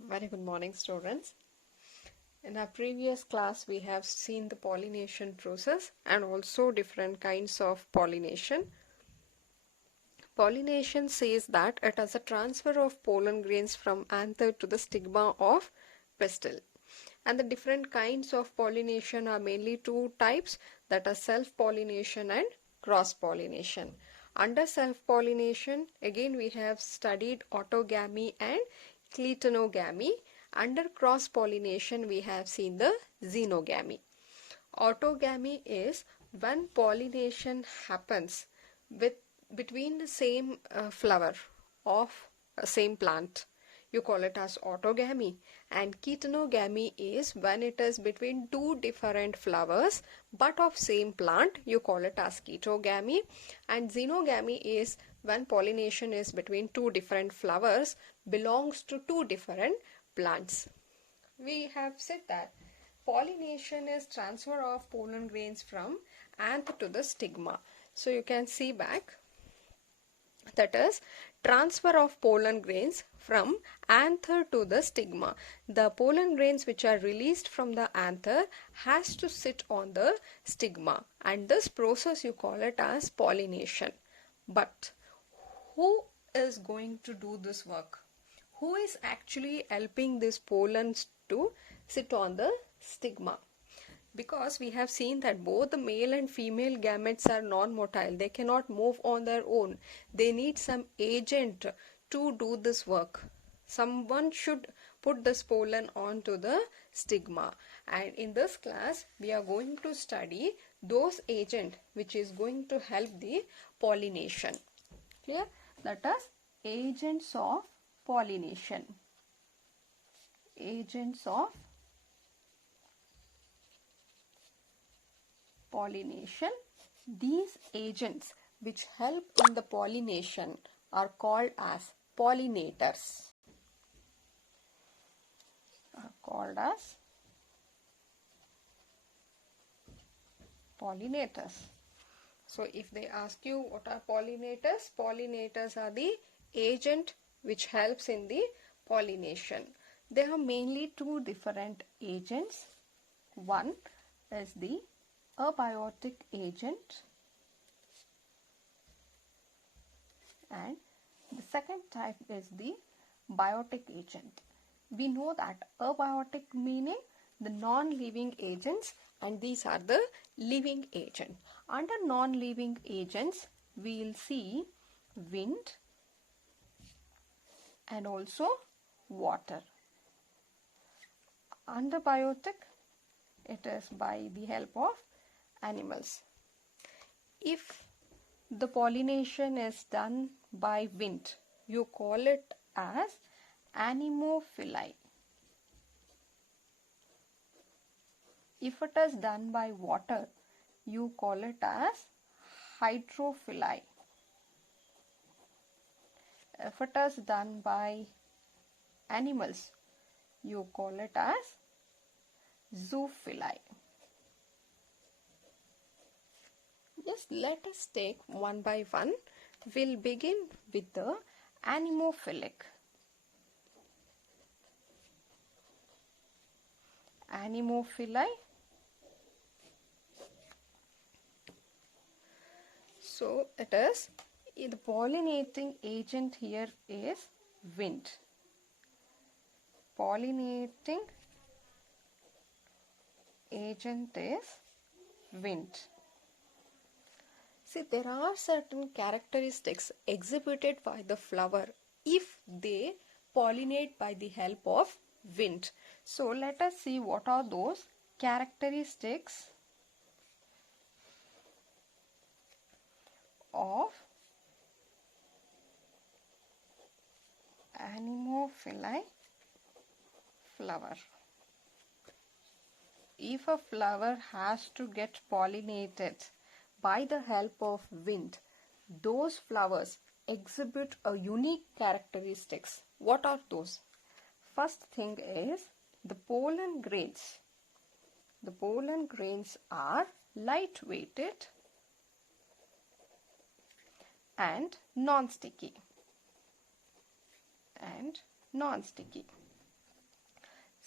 Very good morning, students. In our previous class, we have seen the pollination process and also different kinds of pollination. Pollination says that it is a transfer of pollen grains from anther to the stigma of pistil. And the different kinds of pollination are mainly two types, that are self-pollination and cross-pollination. Under self-pollination, again we have studied autogamy and clitonogamy. Under cross-pollination, we have seen the xenogamy. Autogamy is when pollination happens with between the same flower of same plant. You call it as autogamy. And ketonogamy is when it is between two different flowers but of same plant. You call it as ketogamy. And xenogamy is when pollination is between two different flowers belongs to two different plants. We have said that pollination is transfer of pollen grains from anther to the stigma. So you can see back, that is transfer of pollen grains from anther to the stigma. The pollen grains which are released from the anther has to sit on the stigma, and this process you call it as pollination. But who is going to do this work? Who is actually helping these pollens to sit on the stigma? Because we have seen that both the male and female gametes are non-motile. They cannot move on their own. They need some agent to do this work. Someone should put this pollen onto the stigma. And in this class, we are going to study those agents which is going to help the pollination. Clear? That is agents of pollination. Agents of pollination. These agents which help in the pollination are called as pollinators. So if they ask you what are pollinators, pollinators are the agent which helps in the pollination. There are mainly two different agents. One is the abiotic agent and the second type is the biotic agent. We know that abiotic meaning the non-living agents, and these are the living agent. Under non-living agents we will see wind and also water. Under biotic, it is by the help of animals. If the pollination is done by wind, you call it as anemophily. If it is done by water, you call it as hydrophily. If it is done by animals, you call it as zoophily. Just let us take one by one. We'll begin with the anemophilic. Anemophily. So it is, the pollinating agent here is wind. Pollinating agent is wind. See, there are certain characteristics exhibited by the flower if they pollinate by the help of wind. So let us see what are those characteristics of anemophily flower. If a flower has to get pollinated by the help of wind, those flowers exhibit a unique characteristics. What are those? First thing is the pollen grains. The pollen grains are light-weighted and non-sticky.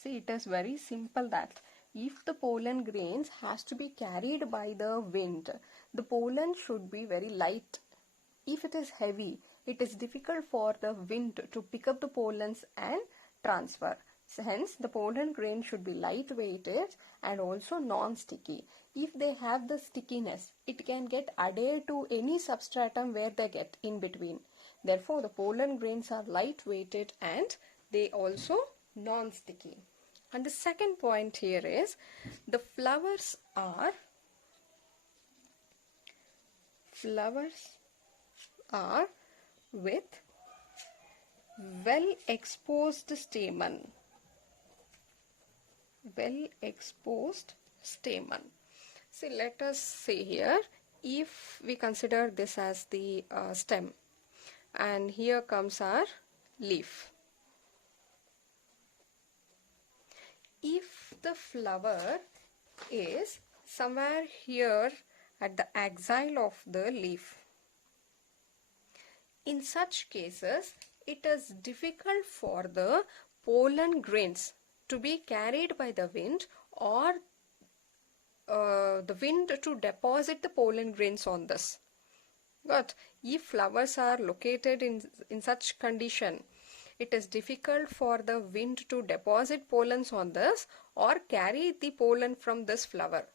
See, it is very simple that if the pollen grains has to be carried by the wind, the pollen should be very light. If it is heavy, it is difficult for the wind to pick up the pollens and transfer. So hence, the pollen grain should be light-weighted and also non-sticky. If they have the stickiness, it can get adhered to any substratum where they get in between. Therefore, the pollen grains are light-weighted and they also non-sticky. And the second point here is the flowers are with well exposed stamen. See, let us say here, if we consider this as the stem, and here comes our leaf. If the flower is somewhere here at the axil of the leaf, in such cases, it is difficult for the pollen grains to be carried by the wind, or the wind to deposit the pollen grains on this. But if flowers are located in such condition, it is difficult for the wind to deposit pollens on this or carry the pollen from this flower.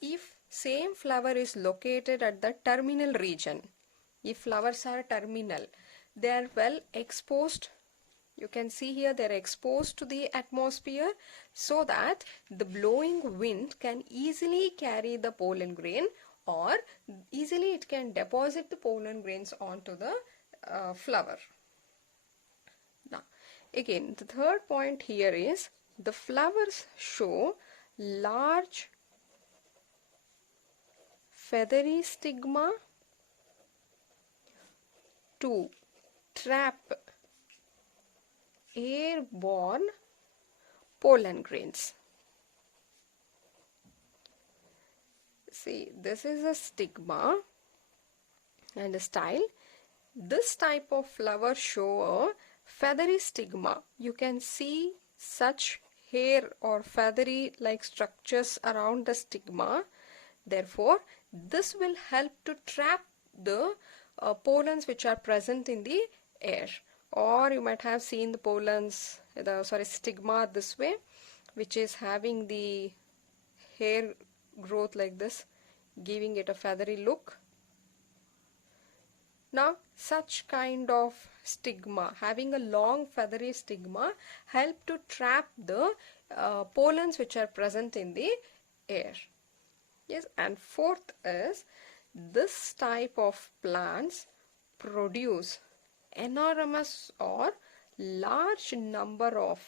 If same flower is located at the terminal region, if flowers are terminal, they are well exposed. You can see here they are exposed to the atmosphere so that the blowing wind can easily carry the pollen grain, or easily it can deposit the pollen grains onto the flower. Now, again, the third point here is the flowers show large feathery stigma to trap airborne pollen grains. See, this is a stigma and a style. This type of flower show a feathery stigma. You can see such hair or feathery like structures around the stigma. Therefore, this will help to trap the pollens which are present in the air. Or you might have seen the pollens, stigma this way, which is having the hair growth like this, giving it a feathery look. Now, such kind of stigma, having a long feathery stigma, help to trap the pollens which are present in the air. Yes, and fourth is, this type of plants produce enormous or large number of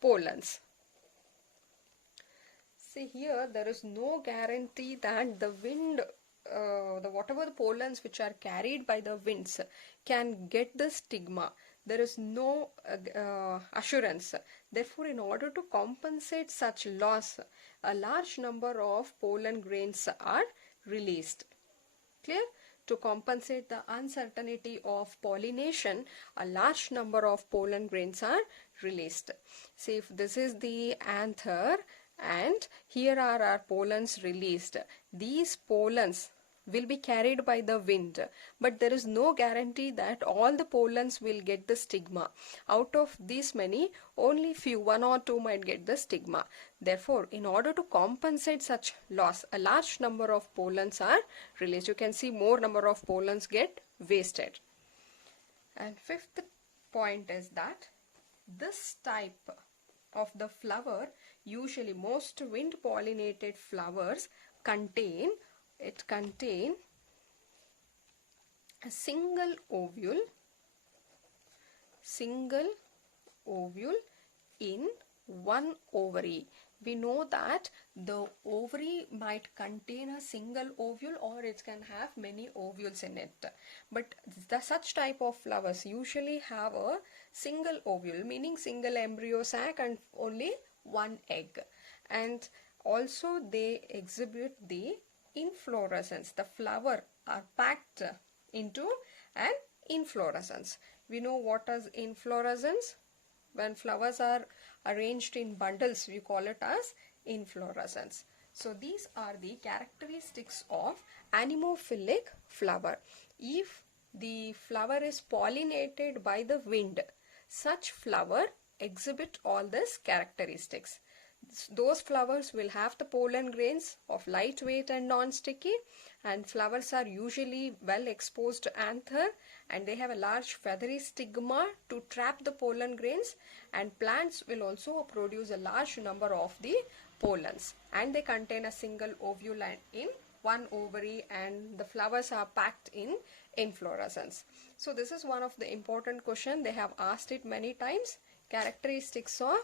pollens. See here, there is no guarantee that the wind, whatever the pollens which are carried by the winds can get the stigma. There is no assurance. Therefore, in order to compensate such loss, a large number of pollen grains are released. Clear? To compensate the uncertainty of pollination, a large number of pollen grains are released. See, if this is the anther and here are our pollens released, these pollens will be carried by the wind, but there is no guarantee that all the pollens will get the stigma. Out of these many, only few, 1 or 2 might get the stigma. Therefore, in order to compensate such loss, a large number of pollens are released. You can see more number of pollens get wasted. And fifth point is that this type of the flower, usually most wind pollinated flowers contain a single ovule in one ovary. We know that the ovary might contain a single ovule or it can have many ovules in it. But such type of flowers usually have a single ovule, meaning single embryo sac and only one egg. And also they exhibit the inflorescence. The flower are packed into an inflorescence. We know what is inflorescence. When flowers are arranged in bundles, we call it as inflorescence. So these are the characteristics of anemophilic flower. If the flower is pollinated by the wind, such flower exhibit all these characteristics. Those flowers will have the pollen grains of lightweight and non-sticky, and flowers are usually well exposed to anther, and they have a large feathery stigma to trap the pollen grains, and plants will also produce a large number of the pollens, and they contain a single ovule in one ovary, and the flowers are packed in inflorescence. So this is one of the important question. They have asked it many times. Characteristics of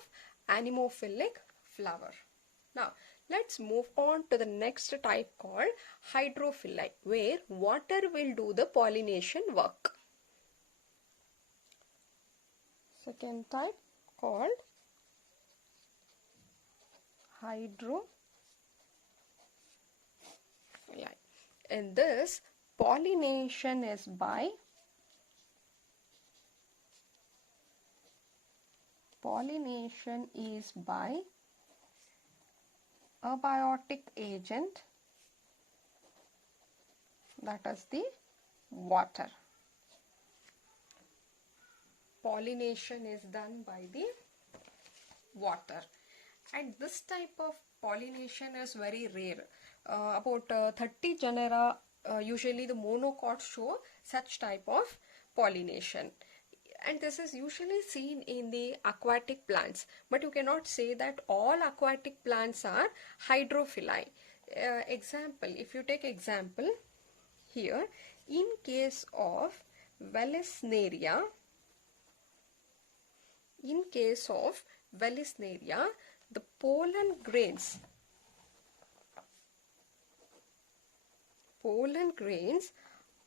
anemophilic flower. Now let's move on to the next type called hydrophili, where water will do the pollination work. Second type called hydrophili. In this, pollination is by abiotic agent, that is the water. Pollination is done by the water, and this type of pollination is very rare. About 30 genera, usually the monocots show such type of pollination, and this is usually seen in the aquatic plants, but you cannot say that all aquatic plants are hydrophili. Example, if you take example here, in case of Vallisneria, the pollen grains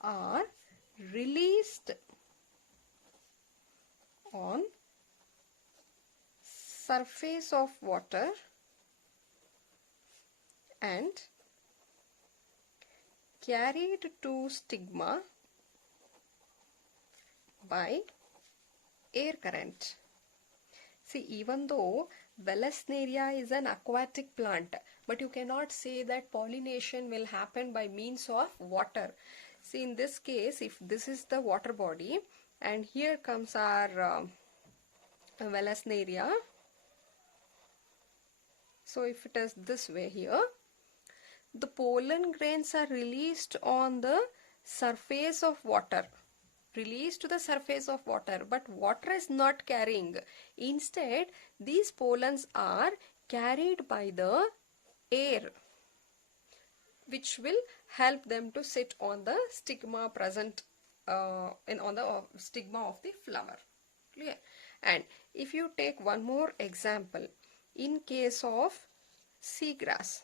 are released on surface of water and carried to stigma by air current. See, even though Vallisneria is an aquatic plant, but you cannot say that pollination will happen by means of water. See, in this case, if this is the water body and here comes our Vallisneria, so if it is this way here, the pollen grains are released on the surface of water. Released to the surface of water, but water is not carrying. Instead, these pollens are carried by the air, which will help them to sit on the stigma present on the stigma of the flower. Clear? And if you take one more example, in case of seagrass,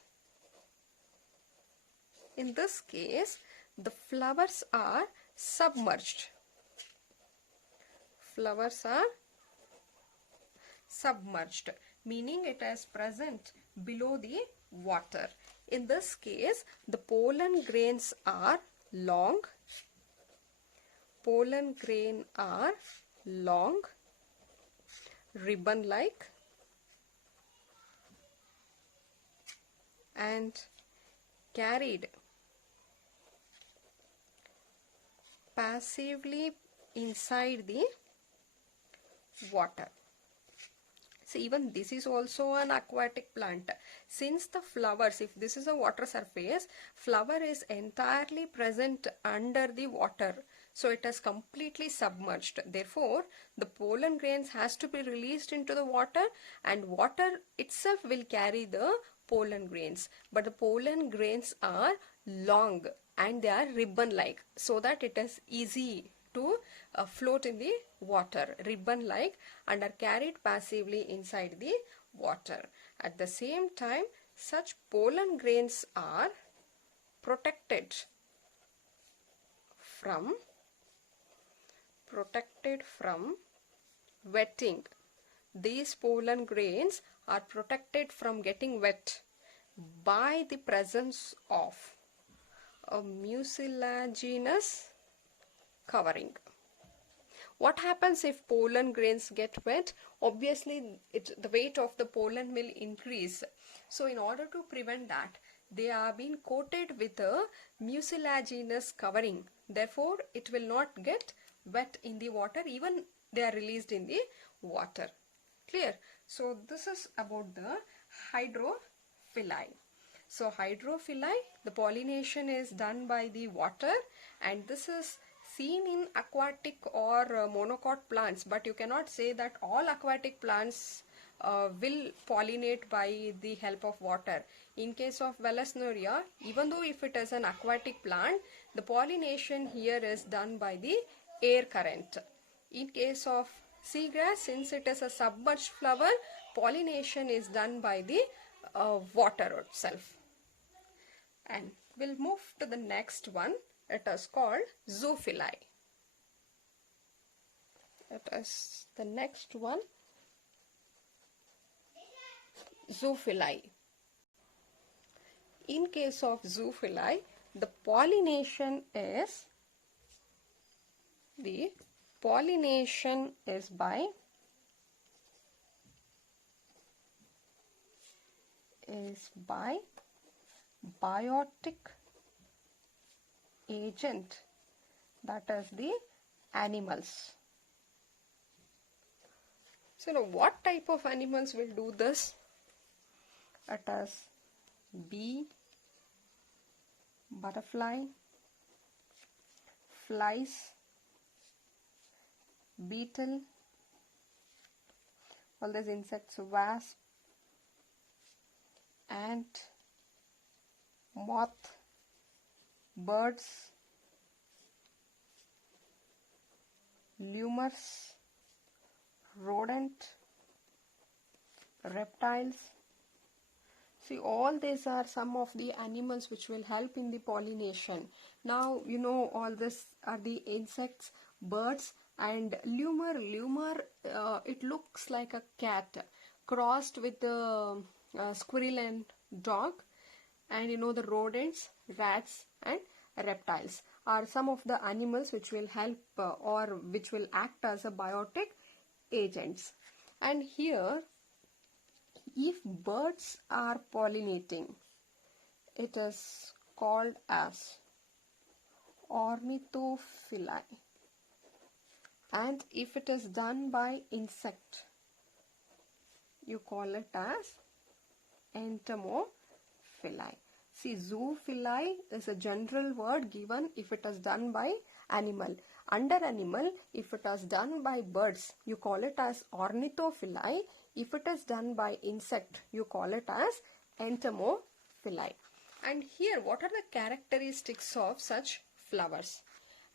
in this case, the flowers are submerged. Meaning it is present below the water. In this case, the pollen grains are long. Ribbon-like, and carried passively inside the water. So even this is also an aquatic plant. Since the flowers, if this is a water surface, flower is entirely present under the water. So it is completely submerged. Therefore, the pollen grains has to be released into the water, and water itself will carry the pollen grains. But the pollen grains are long and they are ribbon-like, so that it is easy to float in the water, ribbon-like, and are carried passively inside the water. At the same time, such pollen grains are protected from wetting. These pollen grains are protected from getting wet by the presence of a mucilaginous covering. What happens if pollen grains get wet? Obviously, the weight of the pollen will increase. So in order to prevent that, they are being coated with a mucilaginous covering. Therefore, it will not get wet in the water even they are released in the water. Clear? So this is about the hydrophyli. So hydrophyli, the pollination is done by the water, and this is seen in aquatic or monocot plants, but you cannot say that all aquatic plants will pollinate by the help of water. In case of Valesneria, even though if it is an aquatic plant, the pollination here is done by the air current. In case of seagrass, since it is a submerged flower, pollination is done by the water itself. And we'll move to the next one. It is called zoophili. It is the next one, zoophili. In case of zoophili, the pollination is by biotic agent, that is the animals. So now what type of animals will do this? It is bee, butterfly, flies, beetle, all these insects, wasp, ant, moth, birds, lemurs, rodent, reptiles. See, all these are some of the animals which will help in the pollination. Now, you know, all this are the insects, birds, and lemur. It looks like a cat crossed with the squirrel and dog. And you know, the rodents, rats, and reptiles are some of the animals which will help or which will act as a biotic agents. And here, if birds are pollinating, it is called as ornithophili. And if it is done by insect, you call it as entomophili. See, zoophili is a general word given if it is done by animal. Under animal, if it is done by birds, you call it as ornithophili. If it is done by insect, you call it as entomophili. And here, what are the characteristics of such flowers?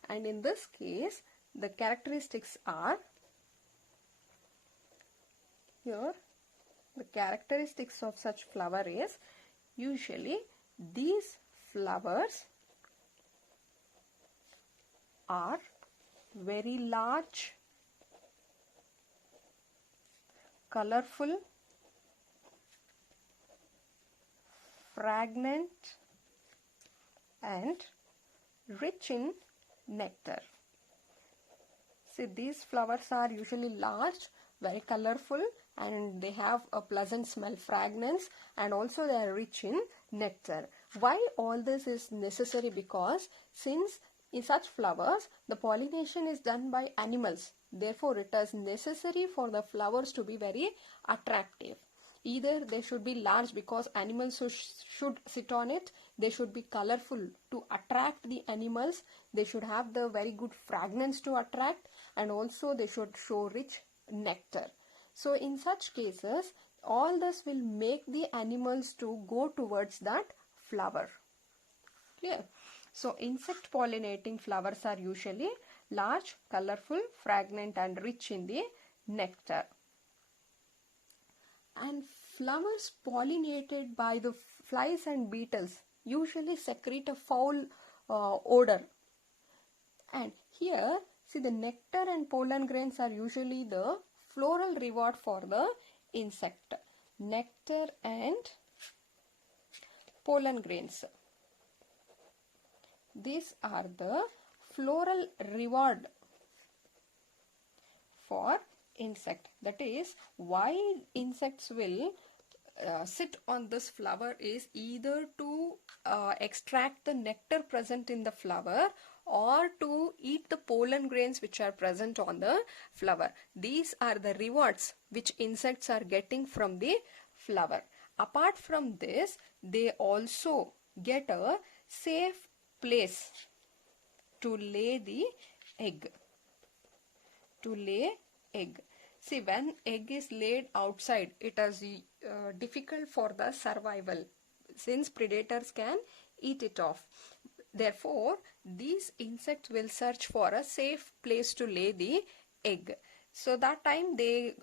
And in this case, the characteristics are, here, the characteristics of such flower is, usually these flowers are very large, colorful, fragrant, and rich in nectar. See, these flowers are usually large, very colorful, and they have a pleasant smell, fragrance, and also they are rich in nectar. Why all this is necessary? Because since in such flowers the pollination is done by animals, therefore it is necessary for the flowers to be very attractive. Either they should be large because animals should sit on it, they should be colorful to attract the animals, they should have the very good fragrance to attract, and also they should show rich nectar. So in such cases, all this will make the animals to go towards that flower. Clear? So insect pollinating flowers are usually large, colorful, fragrant, and rich in the nectar. And flowers pollinated by the flies and beetles usually secrete a foul odor. And here, see, the nectar and pollen grains are usually the floral reward for the insect. Nectar and pollen grains. These are the floral reward for insect. That is, why insects will sit on this flower is either to extract the nectar present in the flower or to eat the pollen grains which are present on the flower. These are the rewards which insects are getting from the flower. Apart from this, they also get a safe place to lay the egg. To lay egg. See, when egg is laid outside, it is difficult for the survival since predators can eat it off. Therefore, these insects will search for a safe place to lay the egg. So that time they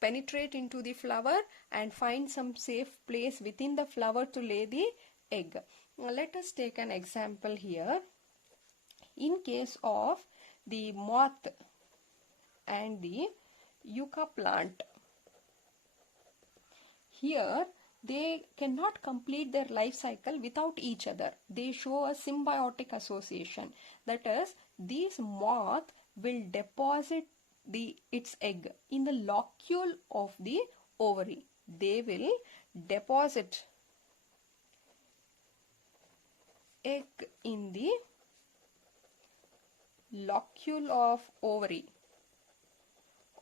penetrate into the flower and find some safe place within the flower to lay the egg. Now, let us take an example here. In case of the moth and the yucca plant, here they cannot complete their life cycle without each other. They show a symbiotic association. That is, these moth will deposit its egg in the locule of the ovary. They will deposit egg in the locule of ovary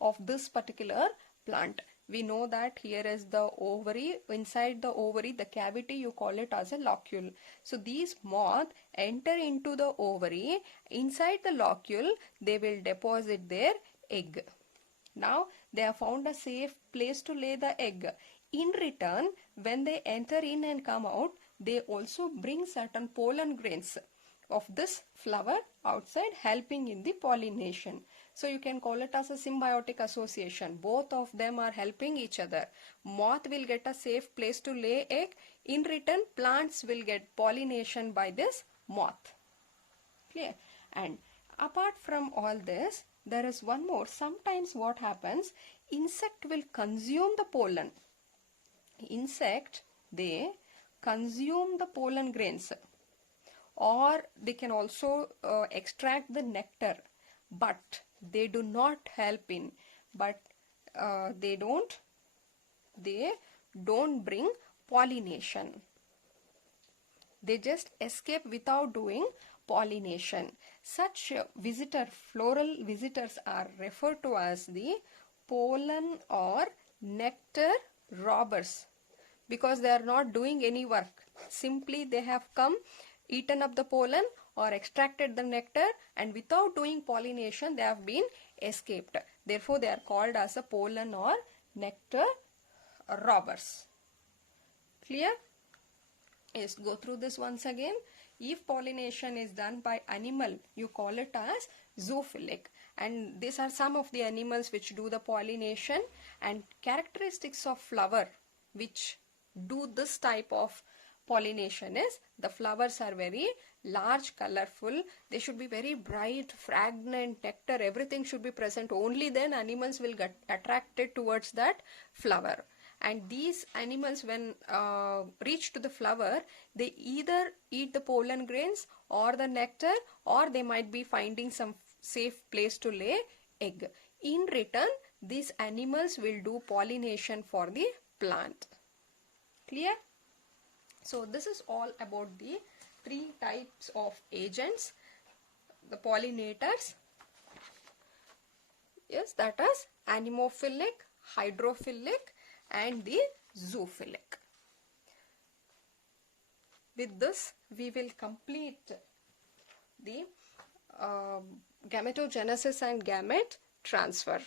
of this particular plant. We know that here is the ovary. Inside the ovary, the cavity, you call it as a locule. So these moths enter into the ovary. Inside the locule, they will deposit their egg. Now they have found a safe place to lay the egg. In return, when they enter in and come out, they also bring certain pollen grains of this flower outside, helping in the pollination. So you can call it as a symbiotic association. Both of them are helping each other. Moth will get a safe place to lay egg. In return, plants will get pollination by this moth. Clear? And apart from all this, there is one more. Sometimes what happens, insect will consume the pollen. Insect, they consume the pollen grains, or they can also extract the nectar, but they do not help in, they don't bring pollination. They just escape without doing pollination. Such floral visitors are referred to as the pollen or nectar robbers, because they are not doing any work. Simply they have come, eaten up the pollen or extracted the nectar, and without doing pollination they have been escaped. Therefore they are called as a pollen or nectar robbers. Clear? Yes, go through this once again. If pollination is done by animal, you call it as zoophilic, and these are some of the animals which do the pollination. And characteristics of flower which do this type of pollination is, the flowers are very large, colorful, they should be very bright, fragrant, nectar, everything should be present. Only then animals will get attracted towards that flower. And these animals, when reach to the flower, they either eat the pollen grains or the nectar, or they might be finding some safe place to lay egg. In return, these animals will do pollination for the plant. Clear? So this is all about the 3 types of agents, the pollinators. Yes, that is anemophilic, hydrophilic, and the zoophilic. With this, we will complete the gametogenesis and gamete transfer.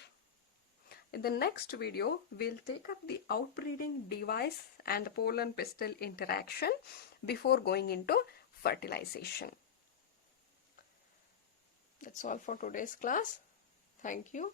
In the next video, we'll take up the outbreeding device and the pollen pistil interaction before going into fertilization. That's all for today's class. Thank you.